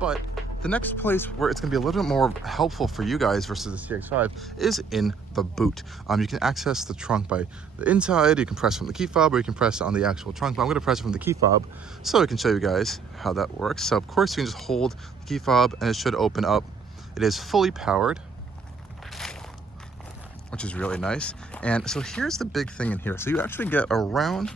But the next place where it's going to be a little bit more helpful for you guys versus the CX-5 is in the boot. You can access the trunk by the inside, you can press from the key fob, or you can press on the actual trunk, but I'm going to press it from the key fob so I can show you guys how that works. So of course you can just hold the key fob and it should open up. It is fully powered, which is really nice. And so here's the big thing in here. So you actually get around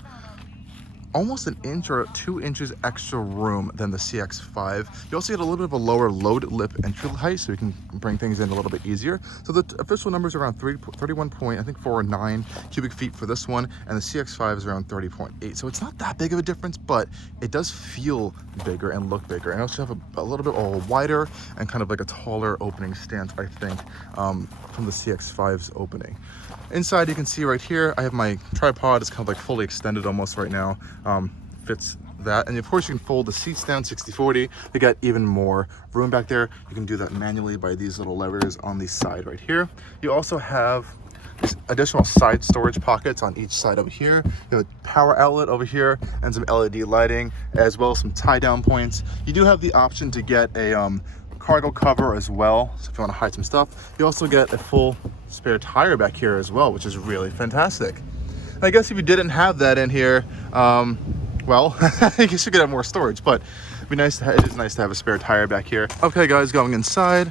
almost an inch or 2 inches extra room than the CX-5. You also get a little bit of a lower load lip entry height, so you can bring things in a little bit easier. So the official numbers are around 31.49 cubic feet for this one, and the CX-5 is around 30.8. So it's not that big of a difference, but it does feel bigger and look bigger. And also have a little bit of a wider and kind of like a taller opening stance, I think, from the CX-5's opening. Inside, you can see right here, I have my tripod. It's kind of like fully extended almost right now. Fits that. And of course, you can fold the seats down 60-40. You got even more room back there. You can do that manually by these little levers on the side right here. You also have these additional side storage pockets on each side over here. You have a power outlet over here and some LED lighting, as well as some tie down points. You do have the option to get a cargo cover as well, so if you want to hide some stuff. You also get a full spare tire back here as well, which is really fantastic. And I guess if you didn't have that in here, well, I guess you could have more storage, but it'd be nice it is nice to have a spare tire back here. Okay guys, going inside,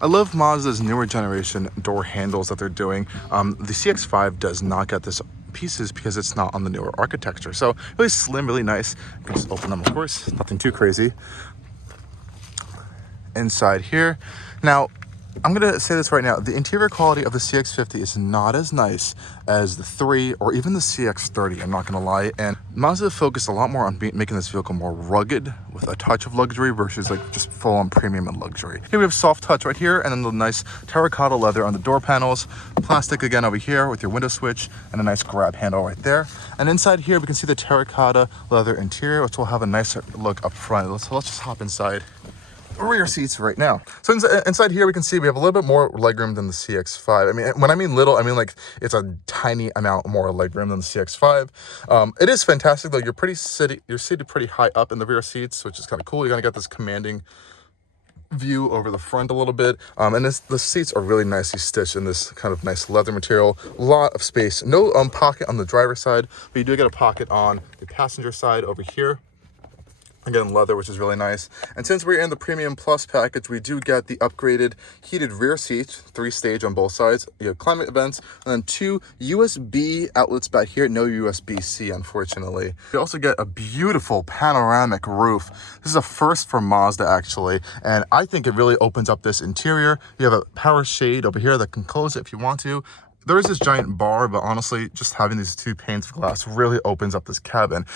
I love Mazda's newer generation door handles that they're doing. The CX-5 does not get this pieces because it's not on the newer architecture, so really slim, really nice. You can just open them, of course, nothing too crazy. Inside here, now I'm gonna say this right now, the interior quality of the CX-50 is not as nice as the 3 or even the CX-30, I'm not gonna lie. And Mazda focused a lot more on making this vehicle more rugged with a touch of luxury versus like just full-on premium and luxury. Here we have soft touch right here, and then the nice terracotta leather on the door panels, plastic again over here with your window switch, and a nice grab handle right there. And inside here we can see the terracotta leather interior, which will have a nicer look up front. Let's just hop inside rear seats right now. So inside here we can see we have a little bit more legroom than the CX-5. I mean, when I mean little, I mean like it's a tiny amount more legroom than the CX-5. It is fantastic though. You're seated pretty high up in the rear seats, which is kind of cool. You're gonna get this commanding view over the front a little bit, and the seats are really nicely stitched in this kind of nice leather material. A lot of space. No pocket on the driver's side, but you do get a pocket on the passenger side over here. Again, leather, which is really nice. And since we're in the Premium Plus package, we do get the upgraded heated rear seats, 3-stage on both sides. You have climate vents, and then 2 USB outlets back here. No USB-C, unfortunately. You also get a beautiful panoramic roof. This is a first for Mazda, actually, and I think it really opens up this interior. You have a power shade over here that can close it if you want to. There is this giant bar, but honestly, just having these 2 panes of glass really opens up this cabin.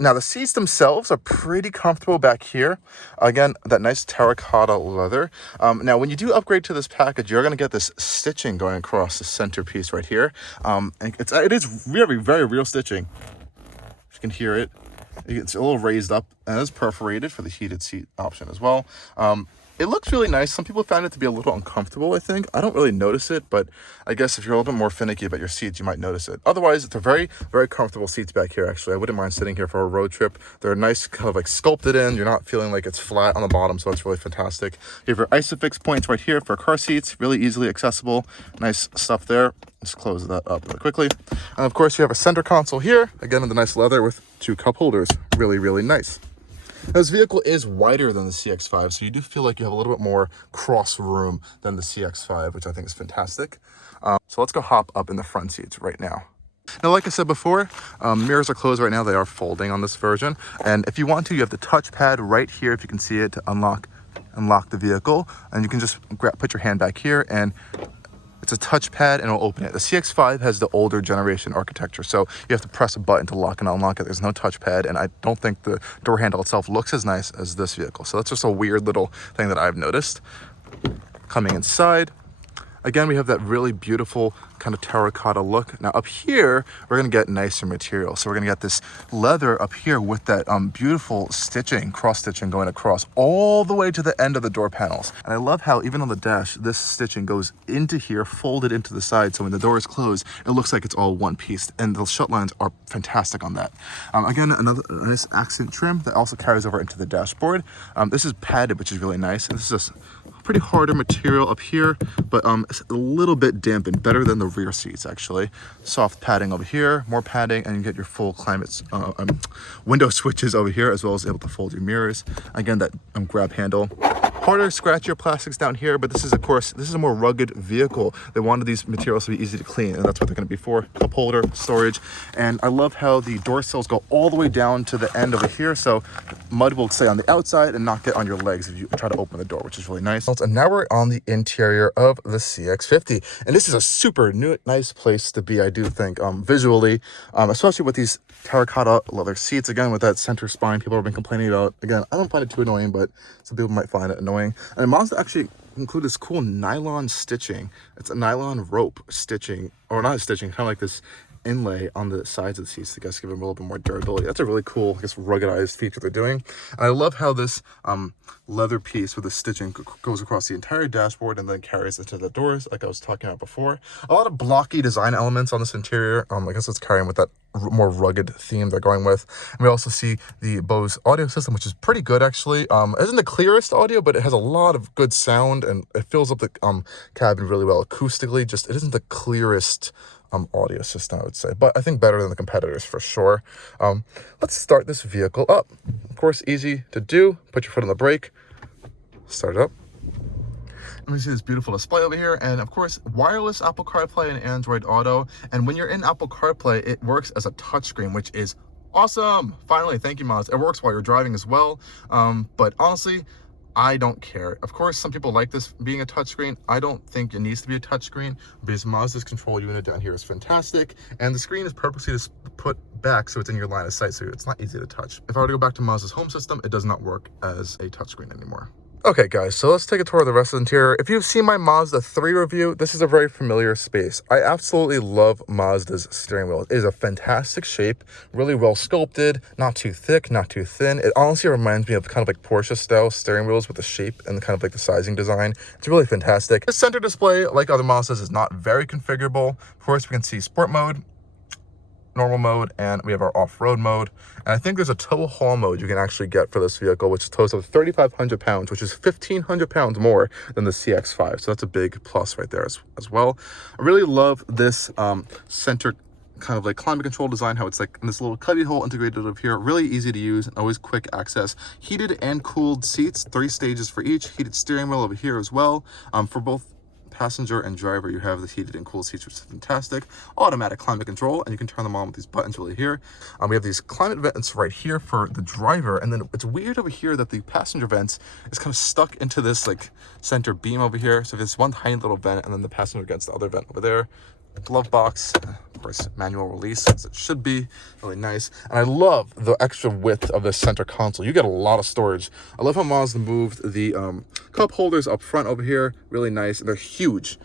Now, the seats themselves are pretty comfortable back here. Again, that nice terracotta leather. Now, when you do upgrade to this package, you're going to get this stitching going across the centerpiece right here. And it is very, very real stitching. You can hear it. It's a little raised up, and it's perforated for the heated seat option as well. It looks really nice. Some people found it to be a little uncomfortable, I think. I don't really notice it, but I guess if you're a little bit more finicky about your seats, you might notice it. Otherwise, it's a very, very comfortable seats back here, actually. I wouldn't mind sitting here for a road trip. They're nice, kind of like sculpted in. You're not feeling like it's flat on the bottom, so that's really fantastic. You have your ISOFIX points right here for car seats. Really easily accessible. Nice stuff there. Just close that up really quickly. And of course, you have a center console here. Again, in the nice leather with 2 cup holders. Really, really nice. This vehicle is wider than the CX-5, so you do feel like you have a little bit more cross room than the CX-5, which I think is fantastic. So let's go hop up in the front seats right now. Now, like I said before, mirrors are closed right now. They are folding on this version. And if you want to, you have the touchpad right here, if you can see it, to unlock the vehicle. And you can just put your hand back here, and it's a touchpad and it'll open it. The CX-5 has the older generation architecture, so you have to press a button to lock and unlock it. There's no touchpad, and I don't think the door handle itself looks as nice as this vehicle. So that's just a weird little thing that I've noticed. Coming inside, Again, we have that really beautiful kind of terracotta look. Now up here, we're gonna get nicer material. So we're gonna get this leather up here with that beautiful stitching, cross stitching going across all the way to the end of the door panels. And I love how even on the dash, this stitching goes into here, folded into the side. So when the door is closed, it looks like it's all one piece. And the shut lines are fantastic on that. Again, another nice accent trim that also carries over into the dashboard. This is padded, which is really nice. And this is a pretty harder material up here, but it's a little bit dampened, better than the rear seats actually. Soft padding over here, more padding, and you get your full climate window switches over here, as well as able to fold your mirrors. Again, that grab handle. Harder, scratchier plastics down here, but this is, of course, this is a more rugged vehicle. They wanted these materials to be easy to clean, and that's what they're going to be for. Cup holder, storage, and I love how the door sills go all the way down to the end over here, so mud will stay on the outside and not get on your legs if you try to open the door, which is really nice. And now we're on the interior of the CX-50, and this is a super nice place to be, I do think, visually, especially with these terracotta leather seats. Again, with that center spine, people have been complaining about. Again, I don't find it too annoying, but some people might find it annoying. And Mazda actually include this cool nylon stitching. It's a nylon rope stitching, or not stitching, kind of like this inlay on the sides of the seats to give them a little bit more durability. That's a really cool, I guess, ruggedized feature they're doing. And I love how this leather piece with the stitching goes across the entire dashboard and then carries into the doors, like I was talking about before. A lot of blocky design elements on this interior. I guess it's carrying with that more rugged theme they're going with. And we also see the Bose audio system, which is pretty good actually. It isn't the clearest audio, but it has a lot of good sound and it fills up the cabin really well acoustically. Just it isn't the clearest audio system, I would say, but I think better than the competitors for sure. Let's start this vehicle up. Of course, easy to do. Put your foot on the brake, start it up. And we see this beautiful display over here, and of course, wireless Apple CarPlay and Android Auto. And when you're in Apple CarPlay, it works as a touchscreen, which is awesome. Finally, thank you, Mazda. It works while you're driving as well, but honestly, I don't care. Of course, some people like this being a touchscreen. I don't think it needs to be a touchscreen because Mazda's control unit down here is fantastic, and the screen is purposely put back so it's in your line of sight, so it's not easy to touch. If I were to go back to Mazda's home system, it does not work as a touchscreen anymore. Okay guys, so let's take a tour of the rest of the interior. If you've seen my Mazda 3 review, this is a very familiar space. I absolutely love Mazda's steering wheel. It is a fantastic shape, really well sculpted, not too thick, not too thin. It honestly reminds me of kind of like Porsche style steering wheels with the shape and kind of like the sizing design. It's really fantastic. The center display, like other Mazdas, is not very configurable. Of course, we can see sport mode, normal mode, and we have our off-road mode. And I think there's a tow haul mode you can actually get for this vehicle, which tows up 3,500 pounds, which is 1,500 pounds more than the CX-5. So that's a big plus right there as well. I really love this center kind of like climate control design, how it's like in this little cubby hole integrated over here. Really easy to use and always quick access. Heated and cooled seats, 3 stages for each. Heated steering wheel over here as well. For both passenger and driver, you have the heated and cooled seats, which is fantastic. Automatic climate control, and you can turn them on with these buttons really here. We have these climate vents right here for the driver, and then it's weird over here that the passenger vents is kind of stuck into this like center beam over here. So there's one tiny little vent, and then the passenger gets the other vent over there. Glove box, of course, manual release, as it should be. Really nice. And I love the extra width of the center console. You get a lot of storage. I love how Mazda moved the cup holders up front over here. Really nice. They're huge,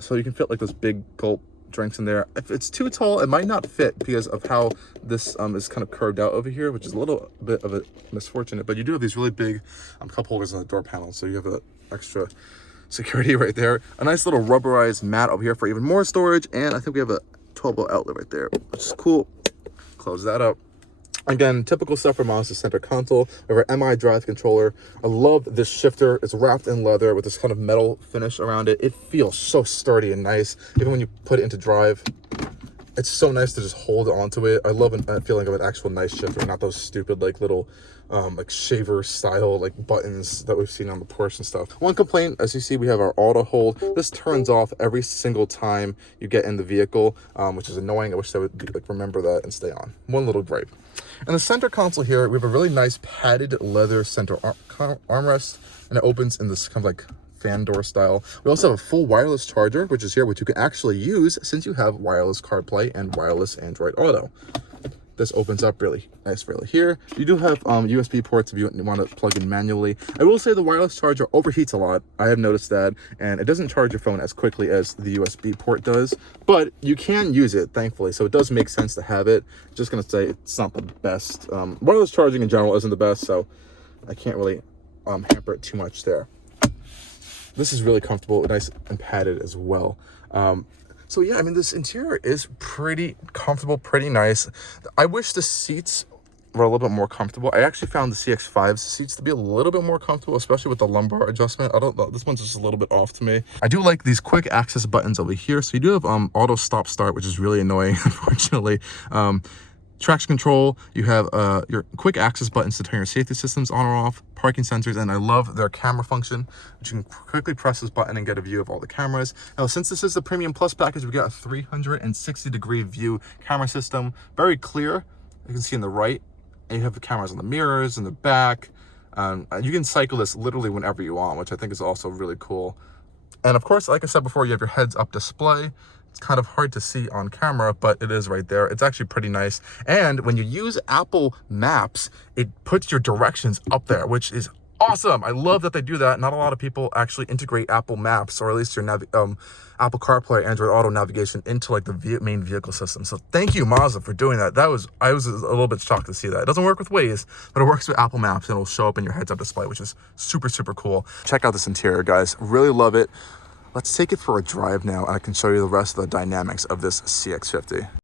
so you can fit like those big gulp drinks in there. If it's too tall, it might not fit because of how this is kind of curved out over here, which is a little bit of a misfortunate. But you do have these really big cup holders on the door panel, so you have an extra security right there. A nice little rubberized mat over here for even more storage, and I think we have a 12-volt outlet right there, which is cool. Close that up. Again, typical stuff for Mazda center console. We have our MI drive controller. I love this shifter. It's wrapped in leather with this kind of metal finish around it. It feels so sturdy and nice, even when you put it into drive. It's so nice to just hold onto it. I love a feeling of an actual nice shifter, not those stupid like little like shaver style like buttons that we've seen on the Porsche and stuff. One complaint, as you see, we have our auto hold. This turns off every single time you get in the vehicle, which is annoying. I wish they would like remember that and stay on. One little gripe. In the center console here, we have a really nice padded leather center armrest, and it opens in this kind of like fan door style. We also have a full wireless charger, which is here, which you can actually use since you have wireless CarPlay and wireless Android Auto. This opens up really nice really here. You do have USB ports if you want to plug in manually. I will say the wireless charger overheats a lot. I have noticed that, and it doesn't charge your phone as quickly as the USB port does, but you can use it, thankfully, so it does make sense to have it. Just gonna say it's not the best. Wireless charging in general isn't the best, so I can't really hamper it too much there. This is really comfortable, nice and padded as well. So yeah, I mean, this interior is pretty comfortable, pretty nice. I wish the seats were a little bit more comfortable. I actually found the CX-5's seats to be a little bit more comfortable, especially with the lumbar adjustment. I don't know, this one's just a little bit off to me. I do like these quick access buttons over here. So you do have auto stop start, which is really annoying, unfortunately. Traction control, you have your quick access buttons to turn your safety systems on or off, parking sensors, and I love their camera function, which you can quickly press this button and get a view of all the cameras. Now, since this is the Premium Plus package, we got a 360-degree view camera system, very clear. You can see in the right, and you have the cameras on the mirrors, in the back. You can cycle this literally whenever you want, which I think is also really cool. And of course, like I said before, you have your heads-up display. It's kind of hard to see on camera, but it is right there. It's actually pretty nice. And when you use Apple Maps, it puts your directions up there, which is awesome. I love that they do that. Not a lot of people actually integrate Apple Maps, or at least your Apple CarPlay, Android Auto navigation into like the main vehicle system. So thank you, Mazda, for doing that. I was a little bit shocked to see that. It doesn't work with Waze, but it works with Apple Maps, and it'll show up in your heads-up display, which is super, super cool. Check out this interior, guys. Really love it. Let's take it for a drive now, and I can show you the rest of the dynamics of this CX-50.